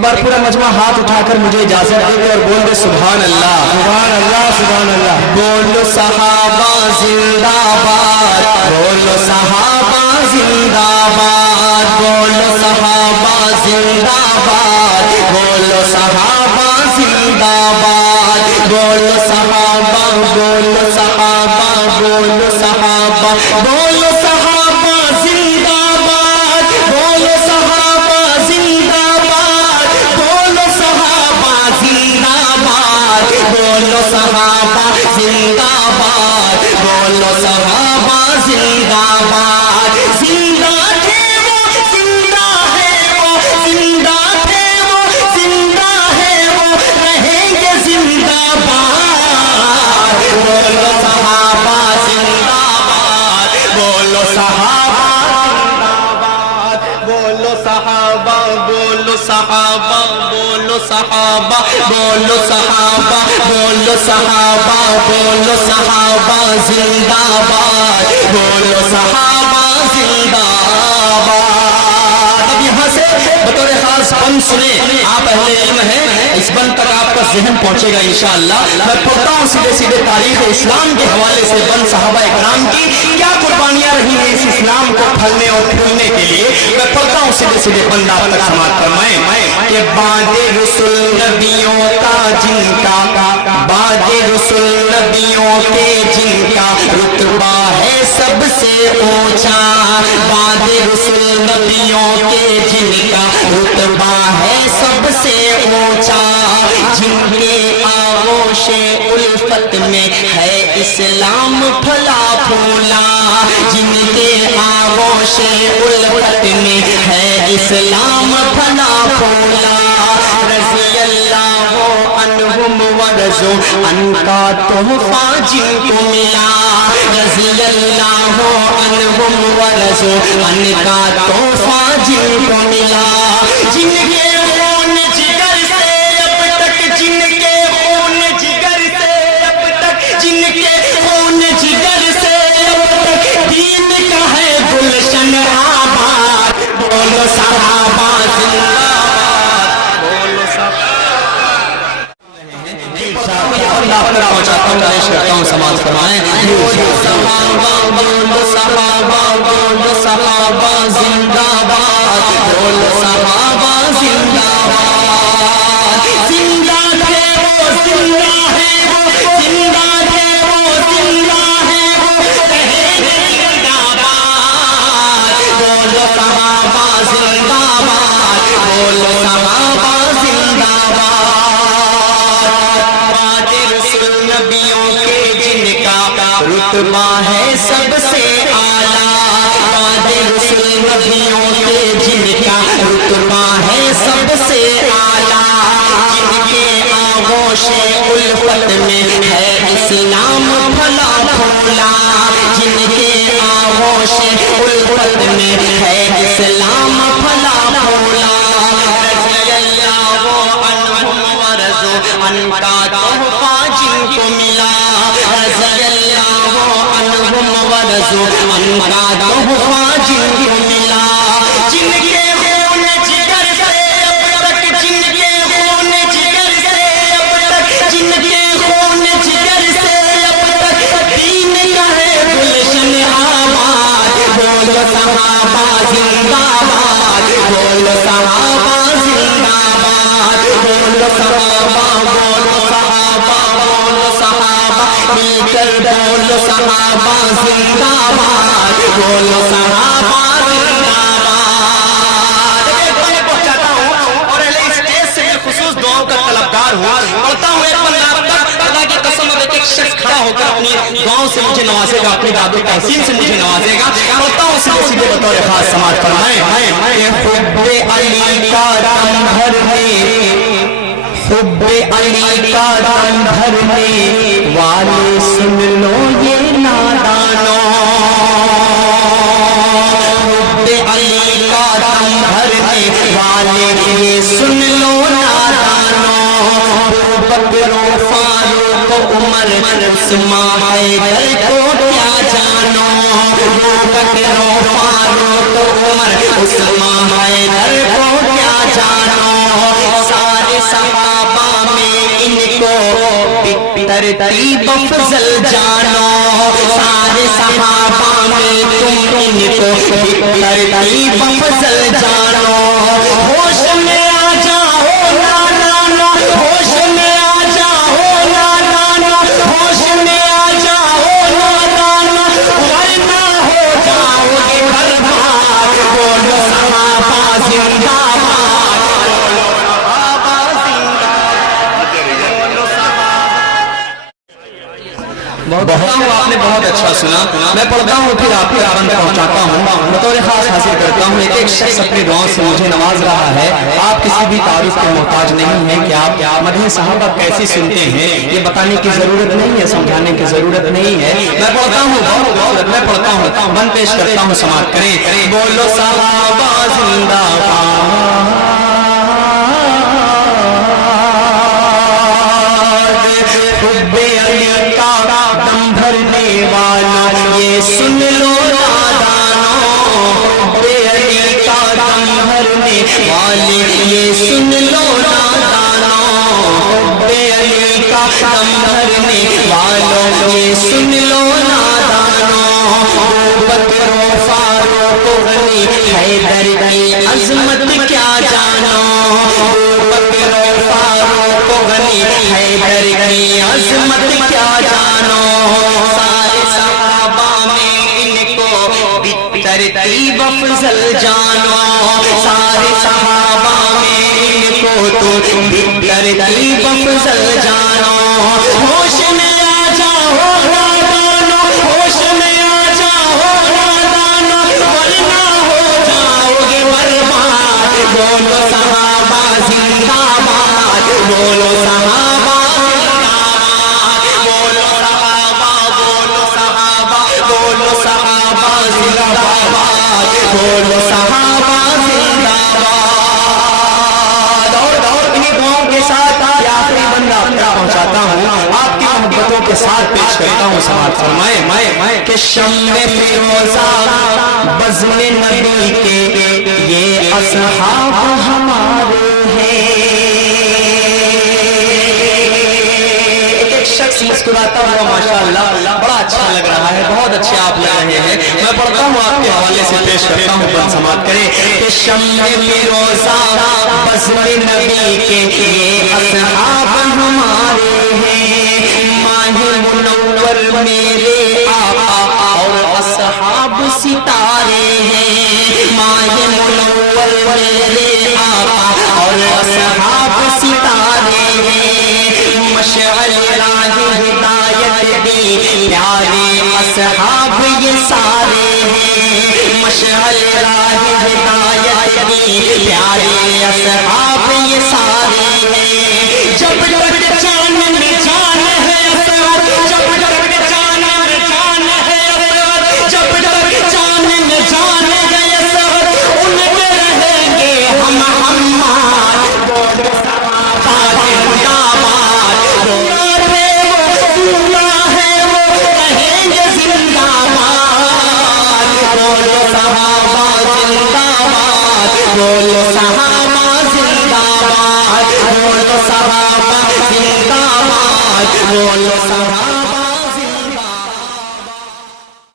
ایک بار پورا مجمع ہاتھ اٹھا کر مجھے اجازت دے دے اور بول دے سبحان اللہ سبحان اللہ سبحان اللہ. بولو صحابہ زندہ باد, بولو صحابہ زندہ باد, بولو صحابہ زندہ باد, بولو صحابہ زندہ باد, بولو صحابہ, بولو صحابہ, بولو صحابہ, بولو صحابہ زندہ باد, بولو صحابہ زندہ باد, بولو صحابہ زندہ باد, بولو صحابہ زندہ باد, بولو صحابہ زندہ باد. زندہ تھے وہ, زندہ ہے وہ, زندہ تھے وہ, زندہ ہے وہ, رہیں گے زندہ باد. بولو صحابہ زندہ باد, بولو صحابہ زندہ باد, بولو صحابہ, بولو صحابہ, بولو صحابہ, بولو صحابہ, بولو صحابہ, بولو صحابہ زندہ باد, بولو صحابہ زندہ باد. اب یہاں سے بطور خاص بند سنیں, آپ اہل علم ہیں, اس بند تک آپ کا ذہن پہنچے گا انشاءاللہ. میں پڑھتا ہوں سیدھے سیدھے تاریخ اسلام کے حوالے سے بند صحابہ اکرام کی کیا قربانیاں رہی ہیں اس اسلام کو پھلنے اور پھولنے کے لیے. میں پڑھتا ہوں سیدھے سیدھے بند آپ تک سماعت فرمائیں کہ بعد رسول نبیوں کا جن کا, بعد رسول نبیوں کے جن کا رتبہ ہے سب سے اونچا, بعد رسول نبیوں کے جن کا رتبہ ہے سب سے اونچا, جن کے آغوش الفت میں ہے اسلام پھلا پھولا, جن کے آغوش الفت میں ہے اسلام پھلا پھولا. رضی اللہ عنہم ورضوا ان کا تحفہ جن کو ملا, رضی اللہ عنہم ورضوا ان کا تحفہ جن کو ملا. جن کے خون جگر سے اب تک, جن کے خون جگر سے اب تک, جن کے خون جگر سے اب تک دین کا ہے گلشن آباد. بولو صحابہ زندہ باد, بولو اللہ پر چاہتا ہوں, پیش کرتا ہوں, سماعت فرمائیں. بولو صحابہ, بولو صحابہ, بولو صحابہ زندہ باد, بولو صحابہ زندہ باد. زندہ تھے وہ, زندہ ہے وہ, زندہ تھے وہ, زندہ ہے وہ, رہیں گے زندہ باد. بولو صحابہ زندہ باد, بولو صحابہ زندہ باد. بعد رسول نبیوں کے جن کا رتبہ ہے سب سے اعلیٰ, بعد رسول نبیوں کے جن کا رتبہ ہے سب سے اعلیٰ, جن کے آغوش الفت میں ہے اسلام پھلا پھولا, جن کے آغوش الفت میں ہے اسلام پھلا پھولا. رضی اللہ عنہم ورضوا ان کا تحفہ جن کو ملا, رضی اللہ عنہم ورضوا ان کا تحفہ جن کو ملا. جن کے خون جگر سے اب تک, جن کے خون جگر سے اب تک, جن کے خون جگر سے اب تک دین کا ہے گلشن آباد. بولو صحابہ زندہ باد, بولو صحابہ زندہ باد, بولو صحابہ, بولو صحابہ, بولو صحابہ, مل کر بولو صحابہ زندہ باد, بولو صحابہ زندہ باد. ایک بندے پہنچاتا ہوں اور اہل اسٹیج سے بالخصوص دعاؤں کا طلبگار ہوں. پڑھتا ہوں ایک بندہ اب تک خدا کی قسم, اب ایک شخص کھڑا ہو کر اپنی دعاؤں سے مجھے نوازے گا, اپنی داد و تحسین سے مجھے نوازے گا. پڑھتا ہوں سیدھے سیدھے بطور خاص سماعت فرمائیں کہ حب علی کا دم بھرنے, حب علی کا دم بھرنے والے سن لو یہ نادانوں, حب علی کا دم بھرنے والے یہ سن لو نادانوں. بکر و فاروق و عمر عثمان حیدر کو کیا جانو, بکر و فاروق و عمر عثمان حیدر کو کیا جانو. ترتیب افضل جانو سارے صحابہ میں تم ان کو ترتیب افضل جانو ہوش میں آ جاؤ نانو ہوش میں آ جاؤ نانو ہوش میں آ جاؤ نانو ورنہ ہو جاؤ گے برباد بولو صحابہ زندہ آپ نے بہت اچھا سنا. میں پڑھتا ہوں پھر آپ کے آرام پہنچاتا ہوں. بطور خاص حاصل کرتا ہوں ایک شخص اپنی دعاؤں سے مجھے نواز رہا ہے. آپ کسی بھی تعارف کے محتاج نہیں ہیں کہ آپ مدح صحابہ کیسی سنتے ہیں یہ بتانے کی ضرورت نہیں ہے, سمجھانے کی ضرورت نہیں ہے. میں پڑھتا ہوں میں پڑھتا ہوں من پیش کرتا ہوں, سماعت کریں. بولو صحابہ زندہ باد یہ سن لو نادانو بے علی کا دم بھرنے والے یہ سن لو نادانو بے علی کا دم بھرنے والوں یہ سن لو نادانو بکر و فاروق غنی حیدر کی عظمت کیا جانو بکر و فاروق غنی حیدر کی عظمت کیا جانو ترتیب افضل جانو سارے صحابہ میں ان کو تو ترتیب افضل جانو ہوش میں آ جاؤ نادانو ہوش میں آ جاؤ نادانو ورنہ ہو جاؤ گے برباد بولو صحابہ زندہ باد بولو صحابہ بولو صحابہ بولو صحابہ بولو صحابہ زندہ بولو صحابہ زندہ باد. اور انہیں دعاؤں کے ساتھ آخری بندہ اپنا پہنچاتا ہوں, آپ کی محبتوں کے ساتھ پیش کرتا ہوں. سماعت فرمائے کہ شمع فیروزہ بزم نبی کے یہ اصحاب ہمارے ہیں. شخص مسکراتا ہوا ماشاءاللہ بڑا اچھا لگ رہا ہے, بہت اچھے آپ لگ رہے ہیں. میں پڑھتا ہوں آپ کے حوالے سے پیش کرتا ہوں, بن سماعت کریں کہ شمع فیروزہ بزم نبی کے یہ اصحاب ہمارے ہیں. ماہ منور میرے آقا اور اصحاب ستارے ہیں. ماہ منور میرے آقا اور اصحاب ستارے ہیں. مشعل راہ ہدایت بھی پیارے اصحاب یہ سارے ہیں. مشعل راہ ہدایت بھی پیارے اصحاب یہ سارے ہیں. جب تک جان میں جان ہے اصحاب, جب تک جان میں جان ہے اصحاب, جب تک جان میں جان ہے اصحاب, ان کے رہیں گے ہم بولو